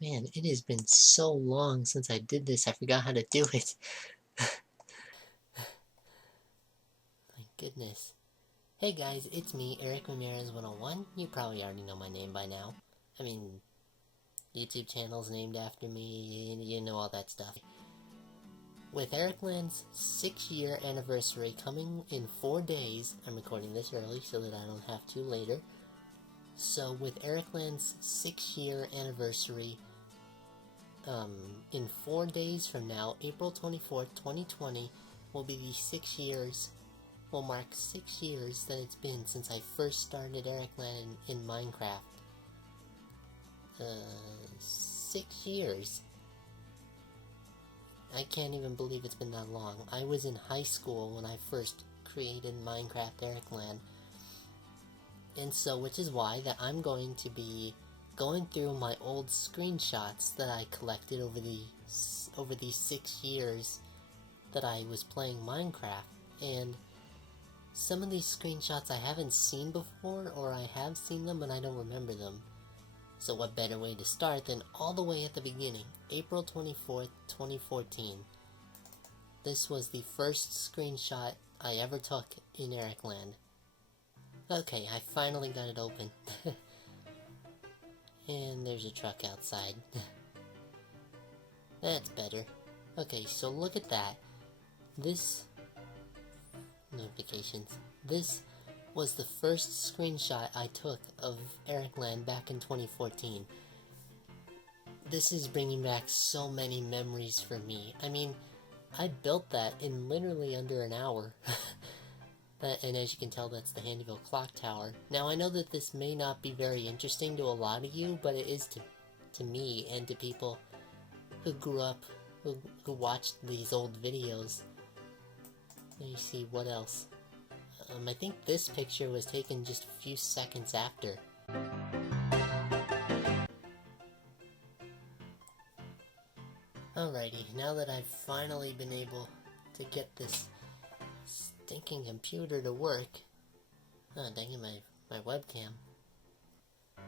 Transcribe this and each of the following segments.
Man, it has been so long since I did this, I forgot how to do it. My goodness. Hey guys, it's me, Eric Ramirez 101. You probably already know my name by now. I mean, YouTube channel's named after me, you know all that stuff. With Ericland's 6-year anniversary coming in 4 days, I'm recording this early so that I don't have to later. So with Ericland's 6-year anniversary, in 4 days from now, April 24th, 2020, will be the 6 years, will mark 6 years that it's been since I first started Ericland in Minecraft. 6 years. I can't even believe it's been that long. I was in high school when I first created Minecraft Ericland. And so, which is why that I'm going to be going through my old screenshots that I collected over these 6 years that I was playing Minecraft. And some of these screenshots I haven't seen before, or I have seen them and I don't remember them. So what better way to start than all the way at the beginning, April 24th, 2014. This was the first screenshot I ever took in Ericland. Okay, I finally got it open. And there's a truck outside. That's better. Okay, so look at that. This... notifications. This was the first screenshot I took of Ericland back in 2014. This is bringing back so many memories for me. I mean, I built that in literally under an hour. And as you can tell, that's the Handyville clock tower. Now, I know that this may not be very interesting to a lot of you, but it is to me and to people who grew up, who watched these old videos. Let me see, what else? I think this picture was taken just a few seconds after. Alrighty, now that I've finally been able to get this stinking computer to work... oh, dang it, my webcam.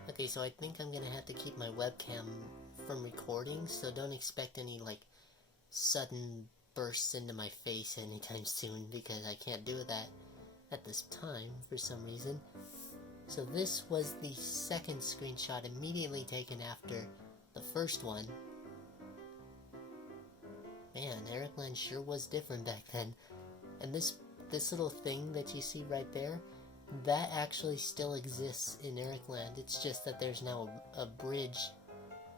Okay, so I think I'm gonna have to keep my webcam from recording, so don't expect any, like, sudden bursts into my face anytime soon, because I can't do that at this time for some reason. So this was the second screenshot immediately taken after the first one. Man, Ericland sure was different back then. And this little thing that you see right there, that actually still exists in Ericland. It's just that there's now a bridge,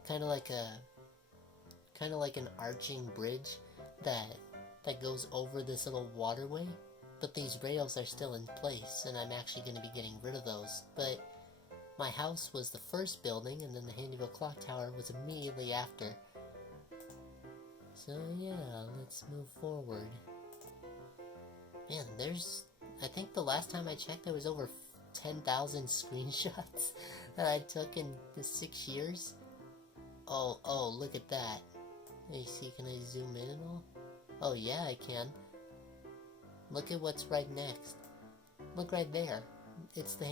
kind of like an arching bridge that goes over this little waterway. But these rails are still in place, and I'm actually going to be getting rid of those. But my house was the first building, and then the Handyville clock tower was immediately after. So yeah, let's move forward. Man, I think the last time I checked there was over 10,000 screenshots that I took in the 6 years. Oh, look at that. Let me see, can I zoom in at all? Oh yeah, I can. Look at what's right next. Look right there. It's the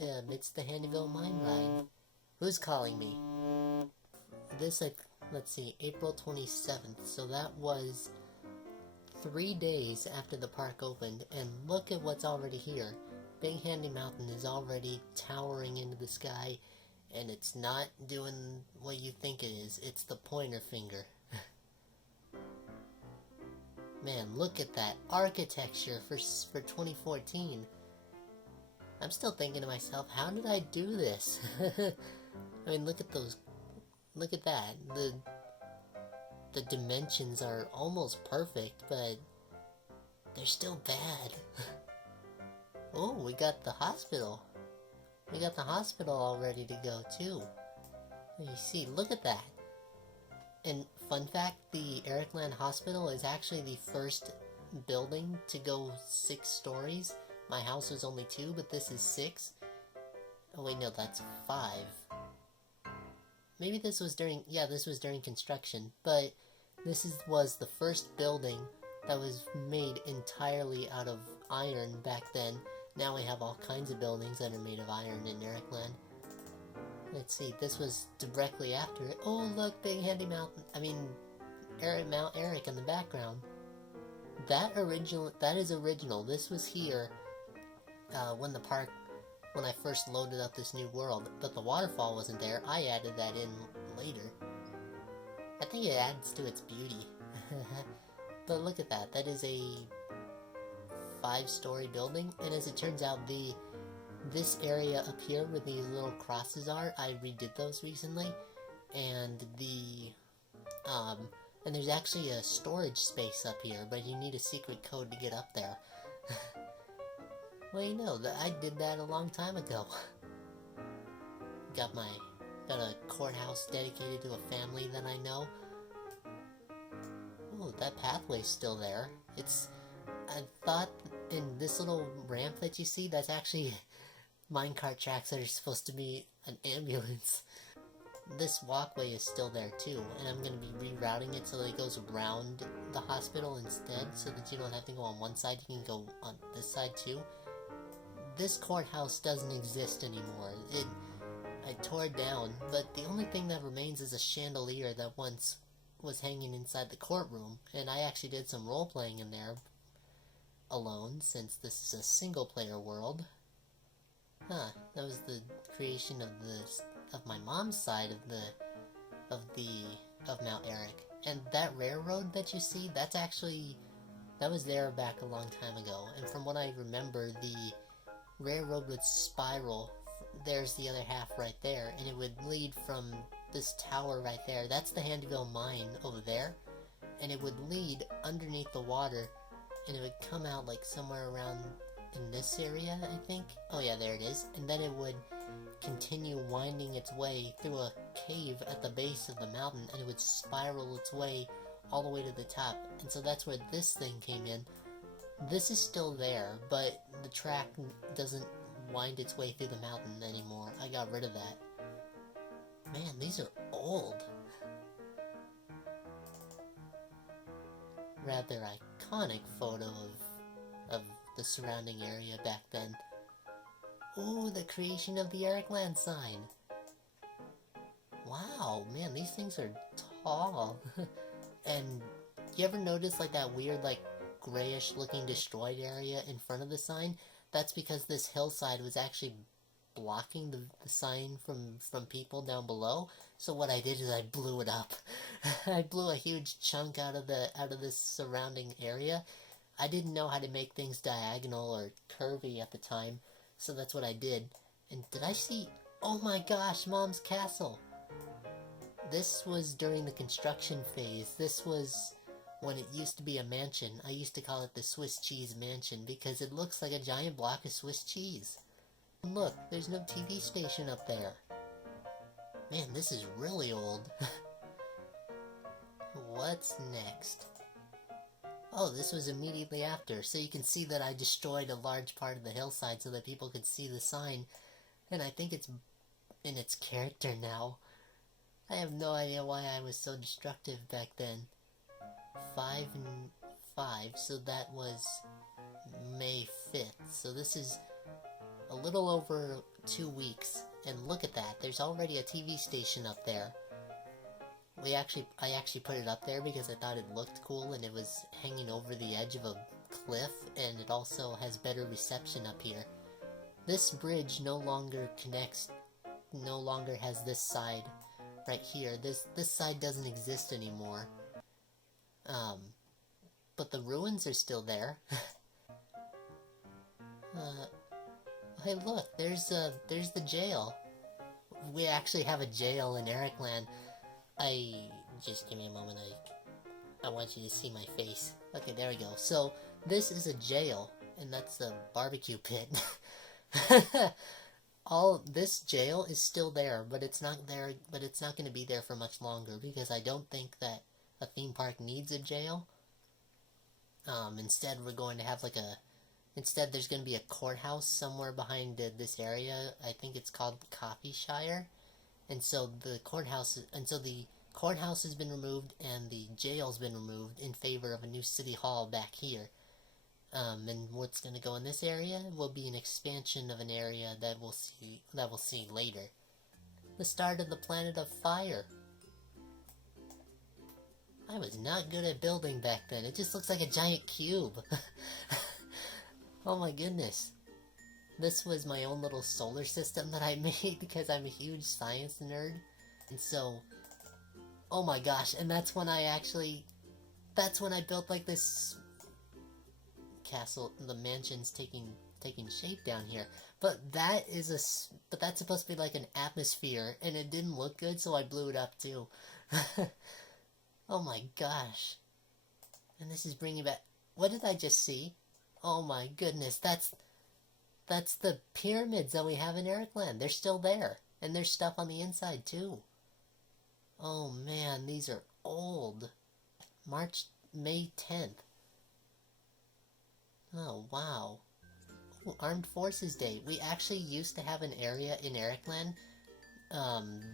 Handyville mine ride. Who's calling me? This, let's see, April 27th. So that was 3 days after the park opened, and look at what's already here. Big Handy Mountain is already towering into the sky, and it's not doing what you think it is. It's the pointer finger. Man, look at that architecture for 2014. I'm still thinking to myself, how did I do this? I mean, look at those. Look at that. The dimensions are almost perfect, but they're still bad. Oh, we got the hospital. We got the hospital all ready to go, too. You see, look at that. And fun fact, the Ericland Hospital is actually the first building to go 6 stories. My house was only 2, but this is 6. Oh wait, no, that's 5. Maybe this was during, yeah, this was during construction, but this was the first building that was made entirely out of iron back then. Now we have all kinds of buildings that are made of iron in Ericland. Let's see, this was directly after it. Oh, look, big handy mountain. I mean, Mount Eric in the background. That is original. This was here when I first loaded up this new world, but the waterfall wasn't there. I added that in later. I think it adds to its beauty. But look at that. That is a 5-story building, and as it turns out, this area up here where these little crosses are, I redid those recently, and and there's actually a storage space up here, but you need a secret code to get up there. Well, you know, I did that a long time ago. Got a courthouse dedicated to a family that I know. Ooh, that pathway's still there. I thought in this little ramp that you see, that's actually minecart tracks that are supposed to be an ambulance. This walkway is still there too, and I'm going to be rerouting it so that it goes around the hospital instead, so that you don't have to go on one side, you can go on this side too. This courthouse doesn't exist anymore. I tore it down, but the only thing that remains is a chandelier that once was hanging inside the courtroom, and I actually did some role-playing in there alone, since this is a single-player world. Huh, that was the creation of my mom's side of Mount Eric. And that railroad that you see, that was there back a long time ago, and from what I remember, the railroad would spiral. There's the other half right there, and it would lead from this tower right there. That's the Handyville mine over there, and it would lead underneath the water, and it would come out like somewhere around in this area, I think. Oh yeah, there it is. And then it would continue winding its way through a cave at the base of the mountain, and it would spiral its way all the way to the top. And so that's where this thing came in. This is still there, but the track doesn't wind its way through the mountain anymore. I got rid of that. Man, these are old. Rather iconic photo of the surrounding area back then. Ooh, the creation of the Ericland sign. Wow, man, these things are tall. And you ever notice like that weird like grayish looking destroyed area in front of the sign? That's because this hillside was actually blocking the sign from people down below. So what I did is I blew it up. I blew a huge chunk out of this surrounding area. I didn't know how to make things diagonal or curvy at the time, so that's what I did. And did I see... Oh my gosh, Mom's castle! This was during the construction phase. This was when it used to be a mansion. I used to call it the Swiss cheese mansion because it looks like a giant block of Swiss cheese. And look, there's no TV station up there. Man, this is really old. What's next? Oh, this was immediately after, so you can see that I destroyed a large part of the hillside so that people could see the sign, and I think it's in its character now. I have no idea why I was so destructive back then. 5 and 5, so that was May 5th, so this is a little over 2 weeks, and look at that, there's already a TV station up there. I actually put it up there because I thought it looked cool and it was hanging over the edge of a cliff, and it also has better reception up here. This bridge no longer has this side right here. This side doesn't exist anymore. But the ruins are still there. Hey look, there's the jail. We actually have a jail in Ericland. Just give me a moment, I want you to see my face. Okay, there we go. So, this is a jail, and that's the barbecue pit. This jail is still there, but it's not going to be there for much longer, because I don't think that a theme park needs a jail. Instead we're going to have instead there's going to be a courthouse somewhere behind this area. I think it's called Coffeeshire. And so the courthouse has been removed and the jail's been removed in favor of a new city hall back here. And what's going to go in this area will be an expansion of an area that we'll see later. The start of the planet of fire. I was not good at building back then. It just looks like a giant cube. Oh my goodness. This was my own little solar system that I made because I'm a huge science nerd. And so, oh my gosh, and that's when I built like this castle, the mansion's taking shape down here. But that's supposed to be like an atmosphere, and it didn't look good, so I blew it up too. Oh my gosh. And this is bringing back, what did I just see? Oh my goodness, that's the pyramids that we have in Ericland. They're still there, and there's stuff on the inside too. Oh man, these are old. May 10th. Oh wow. Ooh, Armed Forces Day. We actually used to have an area in Ericland.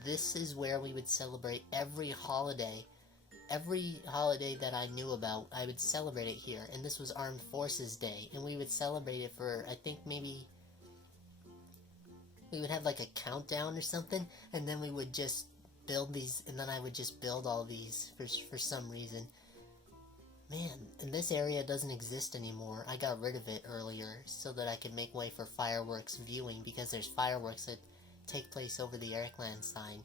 This is where we would celebrate every holiday. Every holiday that I knew about, I would celebrate it here. And this was Armed Forces Day. And we would celebrate it for, I think maybe... we would have like a countdown or something. And then we would just build these. And then I would just build all these for some reason. Man, and this area doesn't exist anymore. I got rid of it earlier so that I could make way for fireworks viewing, because there's fireworks that take place over the Ericland sign.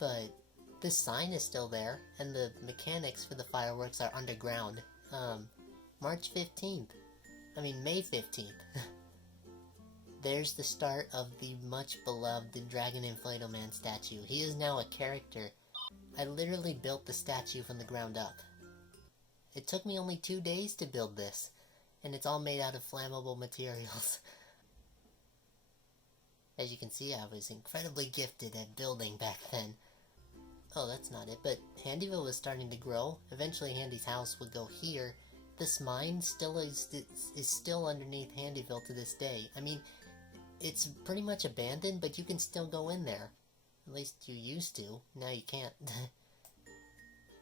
But this sign is still there, and the mechanics for the fireworks are underground. March 15th. I mean, May 15th. There's the start of the much beloved Dragon Inflatable Man statue. He is now a character. I literally built the statue from the ground up. It took me only 2 days to build this, and it's all made out of flammable materials. As you can see, I was incredibly gifted at building back then. Oh, that's not it, but Handyville was starting to grow. Eventually Handy's house would go here. This mine still is still underneath Handyville to this day. I mean, it's pretty much abandoned, but you can still go in there. At least you used to. Now you can't.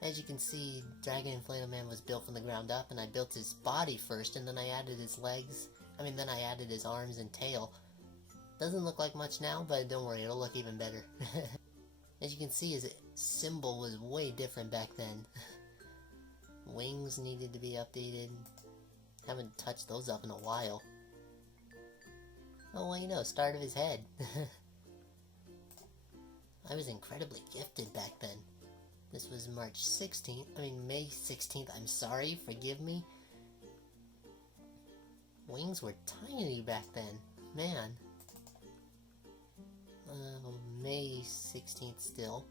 As you can see, Dragon Inflatable Man was built from the ground up, and I built his body first, and then I added his legs. Then I added his arms and tail. Doesn't look like much now, but don't worry, it'll look even better. As you can see, his symbol was way different back then. Wings needed to be updated. Haven't touched those up in a while. Oh, well, you know, start of his head. I was incredibly gifted back then. This was May 16th, I'm sorry, forgive me. Wings were tiny back then, man. May 16th still.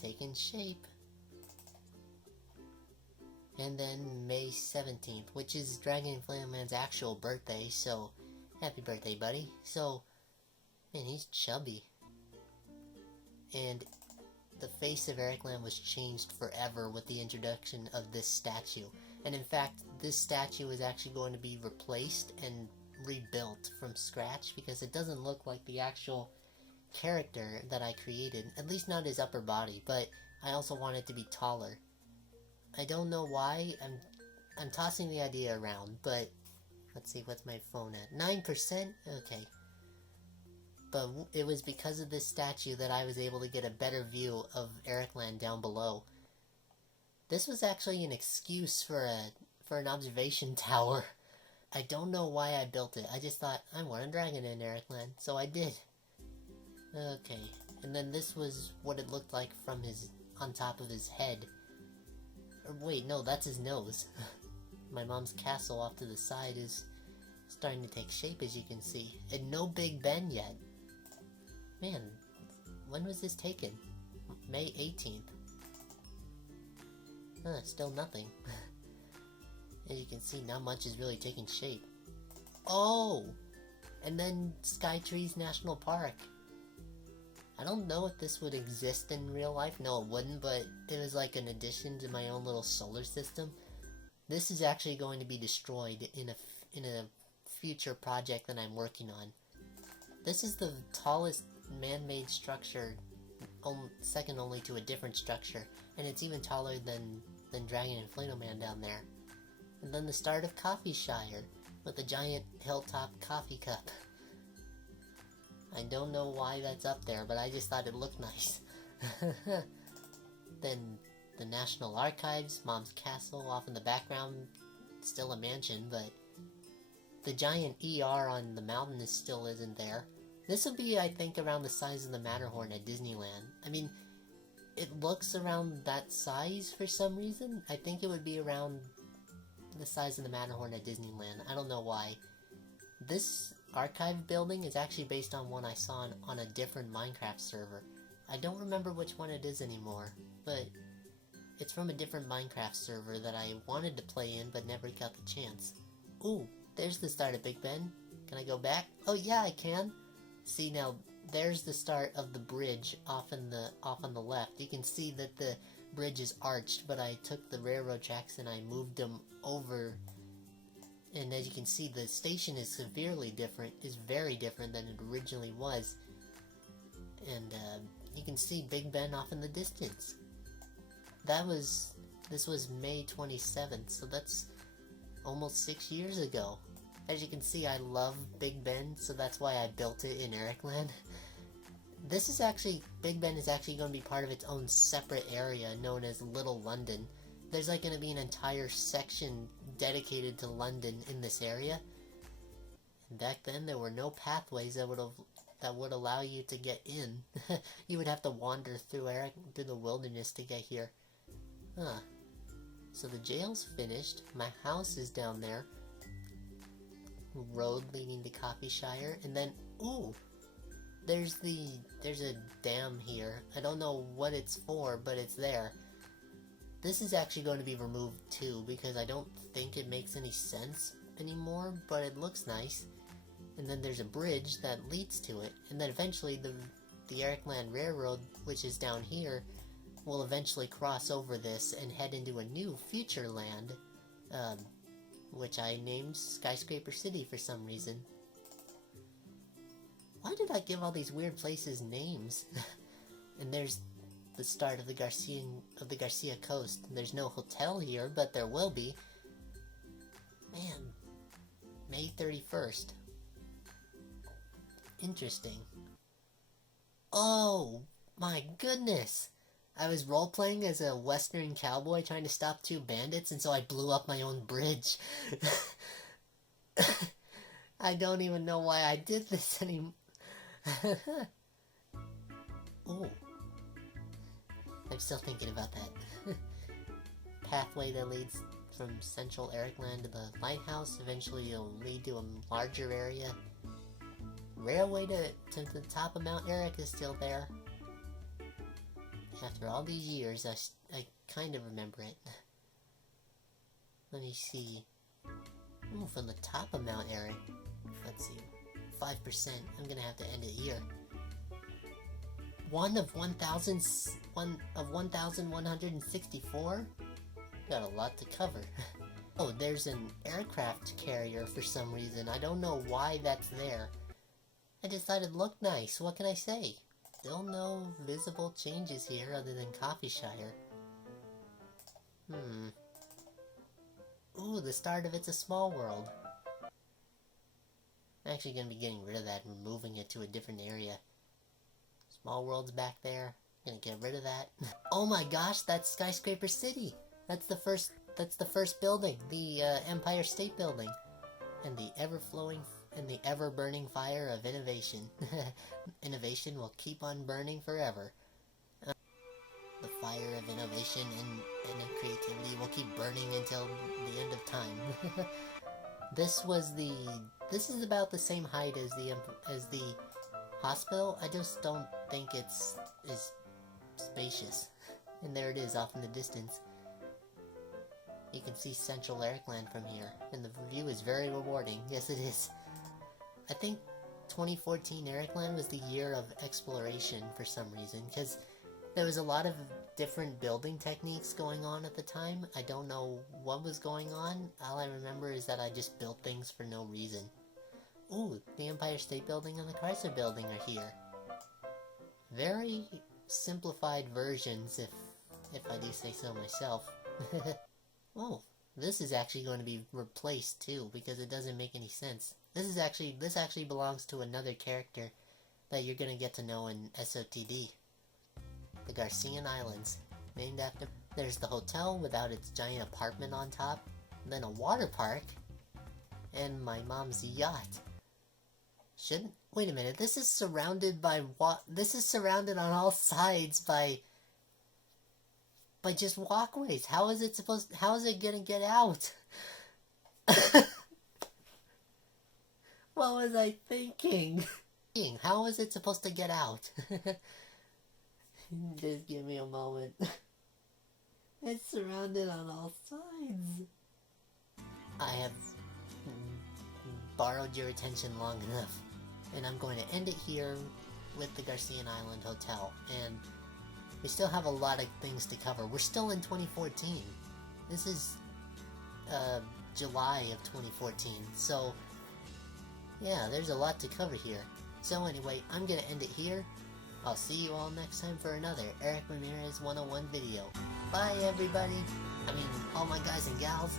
Taking shape. And then May 17th, which is Dragon Inflatable Man's actual birthday, so happy birthday, buddy. So, man, he's chubby. And the face of Ericland was changed forever with the introduction of this statue. And in fact, this statue is actually going to be replaced and rebuilt from scratch, because it doesn't look like the actual character that I created. At least not his upper body, but I also want it to be taller. I don't know why. I'm tossing the idea around, but let's see, what's my phone at? 9%? Okay. But it was because of this statue that I was able to get a better view of Ericland down below. This was actually an excuse for an observation tower. I don't know why I built it. I just thought, I want a dragon in Ericland, so I did. Okay, and then this was what it looked like from on top of his head. Or wait, no, that's his nose. My mom's castle off to the side is starting to take shape, as you can see. And no Big Ben yet. Man, when was this taken? May 18th. Still nothing. As you can see, not much is really taking shape. Oh! And then Skytrees National Park. I don't know if this would exist in real life. No, it wouldn't, but it was like an addition to my own little solar system. This is actually going to be destroyed in a future project that I'm working on. This is the tallest man-made structure, second only to a different structure, and it's even taller than Dragon Inflatable Man down there. And then the start of Coffee Shire, with a giant hilltop coffee cup. I don't know why that's up there, but I just thought it looked nice. Then the National Archives, Mom's Castle off in the background, still a mansion, but the giant ER on the mountain still isn't there. This will be, I think, around the size of the Matterhorn at Disneyland. I mean, it looks around that size for some reason. I think it would be around the size of the Matterhorn at Disneyland. I don't know why. This archive building is actually based on one I saw on a different Minecraft server. I don't remember which one it is anymore, but it's from a different Minecraft server that I wanted to play in but never got the chance. Ooh, there's the start of Big Ben. Can I go back? Oh yeah, I can! See now, there's the start of the bridge off on the left. You can see that the bridge is arched, but I took the railroad tracks and I moved them over. And as you can see, the station is severely different, is very different than it originally was. And you can see Big Ben off in the distance. This was May 27th, so that's almost 6 years ago. As you can see, I love Big Ben, so that's why I built it in Ericland. Big Ben is actually going to be part of its own separate area known as Little London. There's like going to be an entire section dedicated to London in this area. And back then there were no pathways that would allow you to get in. You would have to wander through the wilderness to get here. Huh. So the jail's finished. My house is down there. Road leading to Coffeeshire, and then ooh, there's a dam here. I don't know what it's for, but it's there. This is actually going to be removed too, because I don't think it makes any sense anymore, but it looks nice. And then there's a bridge that leads to it, and then eventually the Ericland Railroad, which is down here, will eventually cross over this and head into a new future land, which I named Skyscraper City for some reason. Why did I give all these weird places names? And there's the start of the Garcia Coast. There's no hotel here, but there will be. Man, May 31st. Interesting. Oh my goodness! I was role-playing as a western cowboy trying to stop two bandits, and so I blew up my own bridge. I don't even know why I did this anymore. Ooh. I'm still thinking about that. Pathway that leads from central Ericland to the lighthouse. Eventually it'll lead to a larger area. Railway to the top of Mount Eric is still there. After all these years, I kind of remember it. Let me see. Ooh, from the top of Mount Eric. Let's see. 5%. I'm gonna have to end it here. 1 of 1,164? Got a lot to cover. Oh, there's an aircraft carrier for some reason. I don't know why that's there. I just thought it looked nice. What can I say? Still no visible changes here other than Coffeeshire. Ooh, the start of It's a Small World. I'm actually going to be getting rid of that and moving it to a different area. Small World's back there. Gonna get rid of that. Oh my gosh, that's Skyscraper City! That's the first building. The Empire State Building. And the ever-burning fire of innovation. Innovation will keep on burning forever. The fire of innovation and creativity will keep burning until the end of time. This is about the same height as the hospital. I just don't think it's spacious. And there it is off in the distance. You can see central Ericland from here, and the view is very rewarding. Yes, it is. I think 2014 Ericland was the year of exploration for some reason, because there was a lot of different building techniques going on at the time. I don't know what was going on. All I remember is that I just built things for no reason. Ooh, the Empire State Building and the Chrysler Building are here. Very simplified versions, if I do say so myself. Oh, this is actually going to be replaced too, because it doesn't make any sense. This actually belongs to another character that you're gonna get to know in SOTD. The Garcian Islands, named after... There's the hotel without its giant apartment on top, and then a water park, and my mom's yacht. Wait a minute, this is surrounded by this is surrounded on all sides by just walkways. How is it gonna get out? What was I thinking? How is it supposed to get out? Just give me a moment. It's surrounded on all sides. I have borrowed your attention long enough, and I'm going to end it here with the Garcian Island Hotel, and we still have a lot of things to cover. We're still in 2014. This is July of 2014, so yeah, there's a lot to cover here. So anyway, I'm gonna end it here. I'll see you all next time for another Eric Ramirez 101 video. Bye everybody! I mean, all my guys and gals.